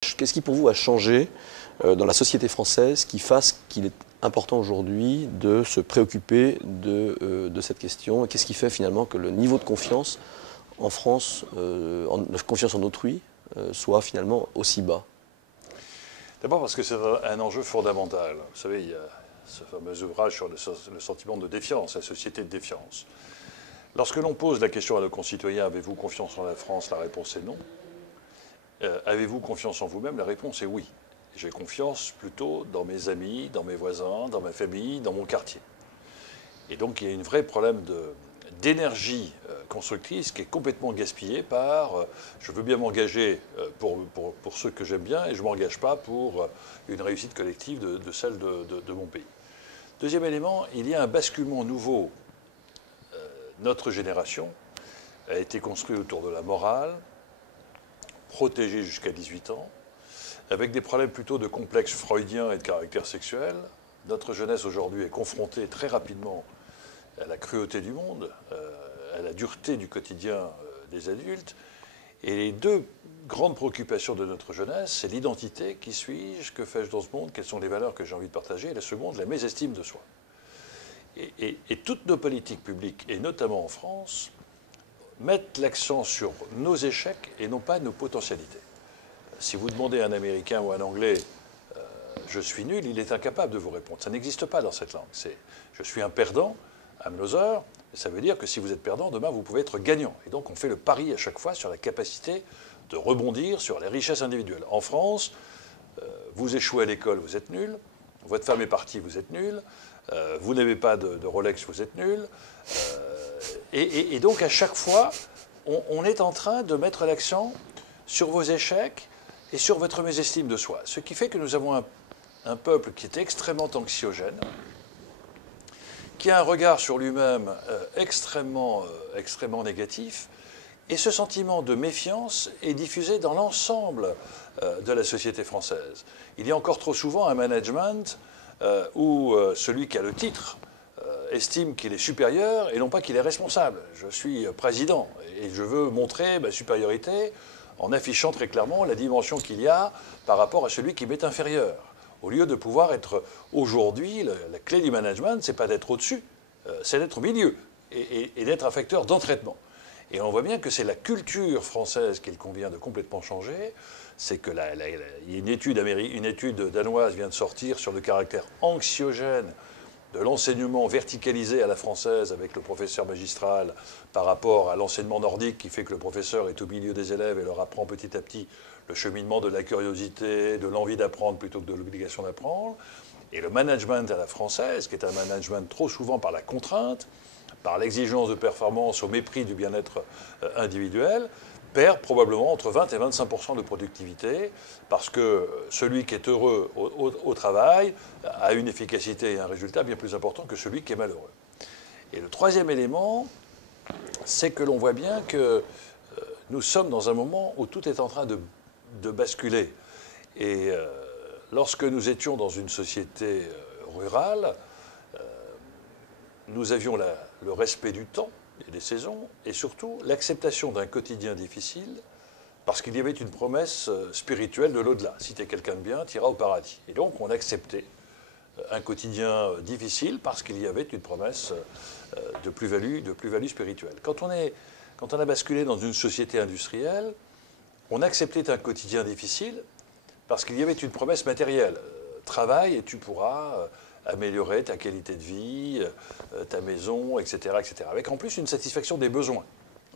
Qu'est-ce qui pour vous a changé dans la société française qui fasse qu'il est important aujourd'hui de se préoccuper de cette question? Et qu'est-ce qui fait finalement que le niveau de confiance en France, de confiance en autrui, soit finalement aussi bas? D'abord parce que c'est un enjeu fondamental. Vous savez, il y a ce fameux ouvrage sur le sentiment de défiance, la société de défiance. Lorsque l'on pose la question à nos concitoyens, avez-vous confiance en la France? La réponse est non. Avez-vous confiance en vous-même? La réponse est oui. J'ai confiance plutôt dans mes amis, dans mes voisins, dans ma famille, dans mon quartier. Et donc il y a un vrai problème d'énergie constructrice qui est complètement gaspillée par je veux bien m'engager pour ceux que j'aime bien et je ne m'engage pas pour une réussite collective de celle de mon pays. Deuxième élément, il y a un basculement nouveau. Notre génération a été construite autour de la morale, protégée jusqu'à 18 ans, avec des problèmes plutôt de complexe freudien et de caractère sexuel. Notre jeunesse aujourd'hui est confrontée très rapidement à la cruauté du monde, à la dureté du quotidien des adultes. Et les deux grandes préoccupations de notre jeunesse, c'est l'identité, qui suis-je, que fais-je dans ce monde, quelles sont les valeurs que j'ai envie de partager, et la seconde, la mésestime de soi. Et toutes nos politiques publiques, et notamment en France, mettent l'accent sur nos échecs et non pas nos potentialités. Si vous demandez à un Américain ou à un Anglais « je suis nul », il est incapable de vous répondre. Ça n'existe pas dans cette langue. C'est « je suis un perdant », I'm loser, ça veut dire que si vous êtes perdant, demain vous pouvez être gagnant. Et donc on fait le pari à chaque fois sur la capacité de rebondir sur les richesses individuelles. En France, vous échouez à l'école, vous êtes nul. Votre femme est partie, vous êtes nul. Vous n'avez pas de Rolex, vous êtes nul. Et donc à chaque fois, on est en train de mettre l'accent sur vos échecs et sur votre mésestime de soi. Ce qui fait que nous avons un peuple qui est extrêmement anxiogène, qui a un regard sur lui-même extrêmement négatif, et ce sentiment de méfiance est diffusé dans l'ensemble de la société française. Il y a encore trop souvent un management où celui qui a le titre estime qu'il est supérieur et non pas qu'il est responsable. Je suis président et je veux montrer ma supériorité en affichant très clairement la dimension qu'il y a par rapport à celui qui m'est inférieur. Au lieu de pouvoir être aujourd'hui, la clé du management, c'est pas d'être au-dessus, c'est d'être au milieu et d'être un facteur d'entraînement. Et on voit bien que c'est la culture française qu'il convient de complètement changer. C'est que une étude danoise vient de sortir sur le caractère anxiogène de l'enseignement verticalisé à la française avec le professeur magistral par rapport à l'enseignement nordique qui fait que le professeur est au milieu des élèves et leur apprend petit à petit le cheminement de la curiosité, de l'envie d'apprendre plutôt que de l'obligation d'apprendre. Et le management à la française, qui est un management trop souvent par la contrainte, par l'exigence de performance au mépris du bien-être individuel, perd probablement entre 20 et 25% de productivité parce que celui qui est heureux au travail a une efficacité et un résultat bien plus important que celui qui est malheureux. Et le troisième élément, c'est que l'on voit bien que nous sommes dans un moment où tout est en train de basculer. Et lorsque nous étions dans une société rurale, nous avions le respect du temps et des saisons, et surtout l'acceptation d'un quotidien difficile, parce qu'il y avait une promesse spirituelle de l'au-delà. Si tu es quelqu'un de bien, tu iras au paradis. Et donc on acceptait un quotidien difficile parce qu'il y avait une promesse de plus-value spirituelle. Quand on a basculé dans une société industrielle, on acceptait un quotidien difficile parce qu'il y avait une promesse matérielle. Travaille et tu pourras améliorer ta qualité de vie, ta maison, etc., etc. Avec en plus une satisfaction des besoins.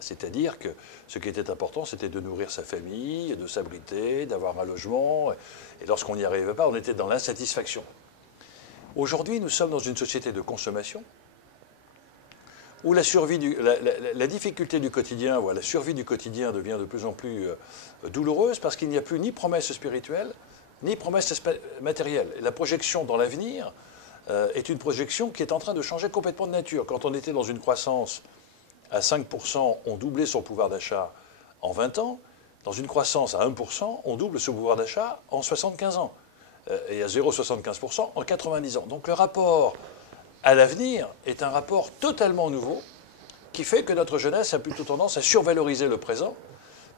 C'est-à-dire que ce qui était important, c'était de nourrir sa famille, de s'abriter, d'avoir un logement. Et lorsqu'on n'y arrivait pas, on était dans l'insatisfaction. Aujourd'hui, nous sommes dans une société de consommation où la difficulté du quotidien, la survie du quotidien devient de plus en plus douloureuse parce qu'il n'y a plus ni promesse spirituelle, ni promesse matérielle. Et la projection dans l'avenir est une projection qui est en train de changer complètement de nature. Quand on était dans une croissance à 5%, on doublait son pouvoir d'achat en 20 ans. Dans une croissance à 1%, on double son pouvoir d'achat en 75 ans. Et à 0,75% en 90 ans. Donc le rapport à l'avenir est un rapport totalement nouveau qui fait que notre jeunesse a plutôt tendance à survaloriser le présent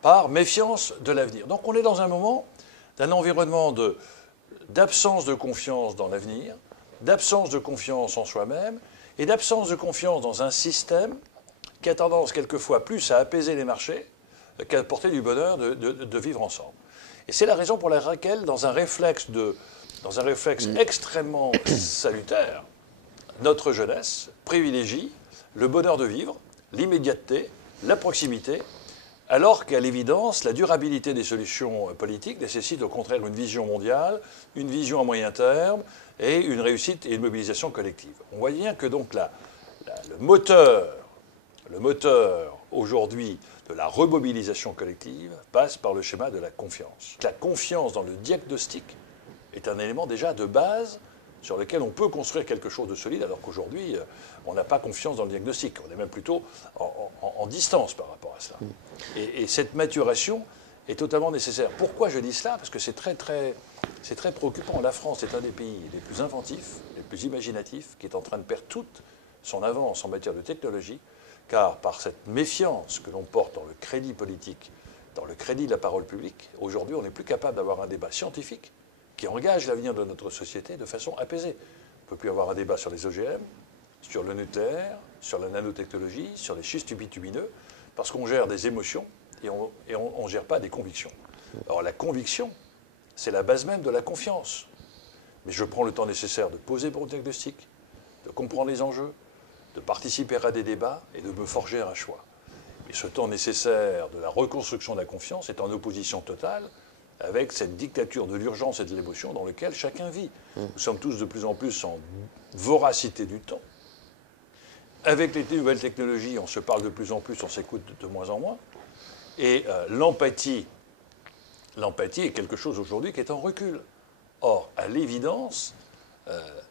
par méfiance de l'avenir. Donc on est dans un moment d'un environnement d'absence de confiance dans l'avenir, d'absence de confiance en soi-même et d'absence de confiance dans un système qui a tendance quelquefois plus à apaiser les marchés qu'à apporter du bonheur de vivre ensemble. Et c'est la raison pour laquelle, dans un réflexe extrêmement salutaire, notre jeunesse privilégie le bonheur de vivre, l'immédiateté, la proximité, alors qu'à l'évidence, la durabilité des solutions politiques nécessite au contraire une vision mondiale, une vision à moyen terme et une réussite et une mobilisation collective. On voit bien que donc le moteur aujourd'hui de la remobilisation collective passe par le schéma de la confiance. La confiance dans le diagnostic est un élément déjà de base sur lequel on peut construire quelque chose de solide, alors qu'aujourd'hui, on n'a pas confiance dans le diagnostic. On est même plutôt en distance par rapport à cela. Et cette maturation est totalement nécessaire. Pourquoi je dis cela? Parce que c'est très préoccupant. La France est un des pays les plus inventifs, les plus imaginatifs, qui est en train de perdre toute son avance en matière de technologie, car par cette méfiance que l'on porte dans le crédit politique, dans le crédit de la parole publique, aujourd'hui, on n'est plus capable d'avoir un débat scientifique qui engage l'avenir de notre société de façon apaisée. On ne peut plus avoir un débat sur les OGM, sur le nucléaire, sur la nanotechnologie, sur les schistes bitumineux, parce qu'on gère des émotions et on ne gère pas des convictions. Alors la conviction, c'est la base même de la confiance. Mais je prends le temps nécessaire de poser mon diagnostic, de comprendre les enjeux, de participer à des débats et de me forger un choix. Et ce temps nécessaire de la reconstruction de la confiance est en opposition totale avec cette dictature de l'urgence et de l'émotion dans laquelle chacun vit. Nous sommes tous de plus en plus en voracité du temps. Avec les nouvelles technologies, on se parle de plus en plus, on s'écoute de moins en moins. Et l'empathie est quelque chose aujourd'hui qui est en recul. Or, à l'évidence,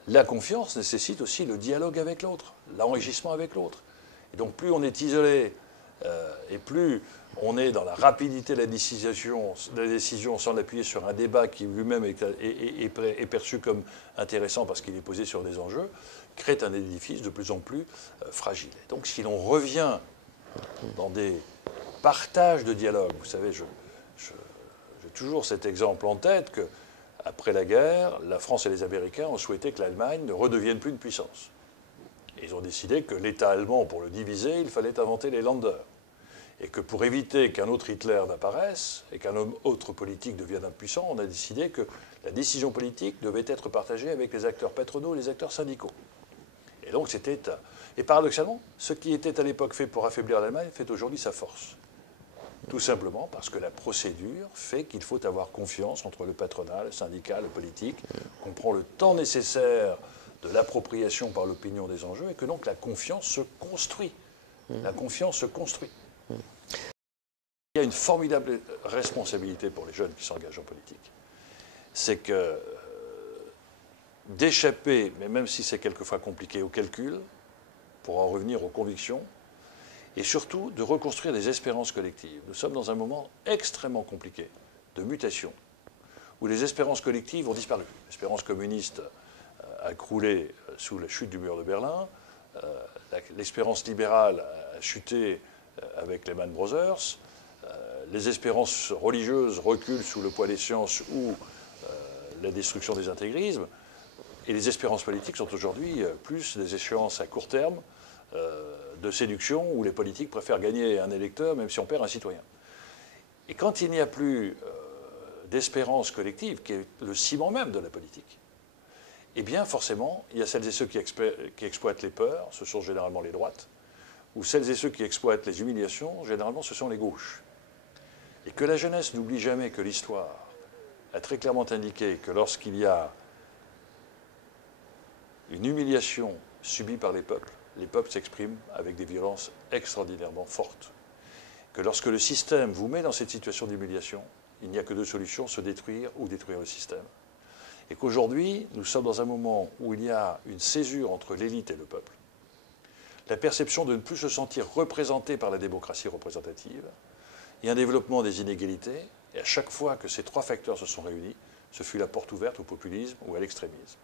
la confiance nécessite aussi le dialogue avec l'autre, l'enrichissement avec l'autre. Et donc plus on est isolé et plus on est dans la rapidité de la décision sans l'appuyer sur un débat qui lui-même est perçu comme intéressant parce qu'il est posé sur des enjeux, crée un édifice de plus en plus fragile. Et donc si l'on revient dans des partages de dialogue, vous savez, j'ai toujours cet exemple en tête que après la guerre, la France et les Américains ont souhaité que l'Allemagne ne redevienne plus une puissance. Et ils ont décidé que l'État allemand, pour le diviser, il fallait inventer les Länder. Et que pour éviter qu'un autre Hitler n'apparaisse et qu'un autre politique devienne impuissant, on a décidé que la décision politique devait être partagée avec les acteurs patronaux et les acteurs syndicaux. Et donc c'était... Et paradoxalement, ce qui était à l'époque fait pour affaiblir l'Allemagne fait aujourd'hui sa force. Tout simplement parce que la procédure fait qu'il faut avoir confiance entre le patronat, le syndicat, le politique, qu'on prend le temps nécessaire de l'appropriation par l'opinion des enjeux et que donc la confiance se construit. La confiance se construit. Il y a une formidable responsabilité pour les jeunes qui s'engagent en politique. C'est que d'échapper, mais même si c'est quelquefois compliqué, au calcul, pour en revenir aux convictions, et surtout de reconstruire des espérances collectives. Nous sommes dans un moment extrêmement compliqué de mutation, où les espérances collectives ont disparu. L'espérance communiste a croulé sous la chute du mur de Berlin, l'espérance libérale a chuté avec Lehman Brothers, les espérances religieuses reculent sous le poids des sciences ou la destruction des intégrismes, et les espérances politiques sont aujourd'hui plus des échéances à court terme, de séduction où les politiques préfèrent gagner un électeur même si on perd un citoyen. Et quand il n'y a plus d'espérance collective, qui est le ciment même de la politique, eh bien forcément, il y a celles et ceux qui exploitent les peurs, ce sont généralement les droites, ou celles et ceux qui exploitent les humiliations, généralement ce sont les gauches. Et que la jeunesse n'oublie jamais que l'histoire a très clairement indiqué que lorsqu'il y a une humiliation subie par les peuples s'expriment avec des violences extraordinairement fortes. Que lorsque le système vous met dans cette situation d'humiliation, il n'y a que deux solutions, se détruire ou détruire le système. Et qu'aujourd'hui, nous sommes dans un moment où il y a une césure entre l'élite et le peuple, la perception de ne plus se sentir représenté par la démocratie représentative, et un développement des inégalités, et à chaque fois que ces trois facteurs se sont réunis, ce fut la porte ouverte au populisme ou à l'extrémisme.